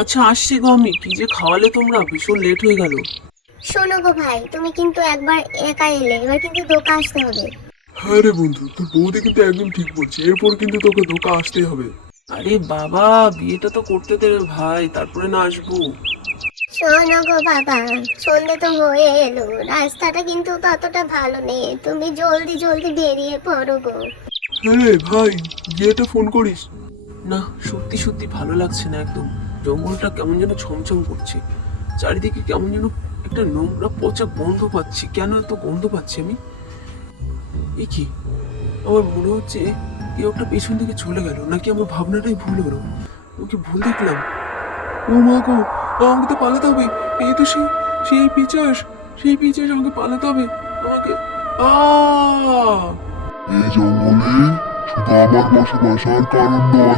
আচ্ছা আসছি গো, আমি কি যে খাওয়ালে তোমরা, ভীষণ লেট হয়ে গেল। শোনো গো ভাই, তুমি কিন্তু একবার একা এলে, এবার কিন্তু দোকা আসতে হবে। হ্যাঁ রে বন্ধু, তোর বৌদি কিন্তু একদম ঠিক বলছে, এরপর কিন্তু তোকে ধোকা আসতেই হবে। আরে বাবা, বিয়েটা তো করতে দেবে ভাই, তারপরে না আসবো। শোনো গো বাবা, সন্ধে তো হয়ে এলো, রাস্তাটা কিন্তু ততটা ভালো নেই, তুমি জলদি জলদি বেরিয়ে পড়ো গো। হ্যাঁ রে ভাই, গিয়ে একটা ফোন করিস। না, সত্যি সত্যি ভালো লাগছে না একদম। জঙ্গলটা কেমন যেন ছমছম করছে, চারিদিকে কেমন যেন একটা নোংরা পচা গন্ধ পাচ্ছি। কেন এত গন্ধ পাচ্ছি আমি? এ কি, আমার মনে হচ্ছে কেউ একটা পেছন দিকে চলে গেল, নাকি আমার ভাবনাটাই ভুল হলো? ওকে ভুল দেখলাম। ও মা গো, আমাকে তো পালাতে হবে। এই তো সেই পিচাস, সেই পিচাস, আমাকে পালাতে হবে। আমাকে আ এই জঙ্গলে শুধু আমার বসবাস আর কারণ নয়।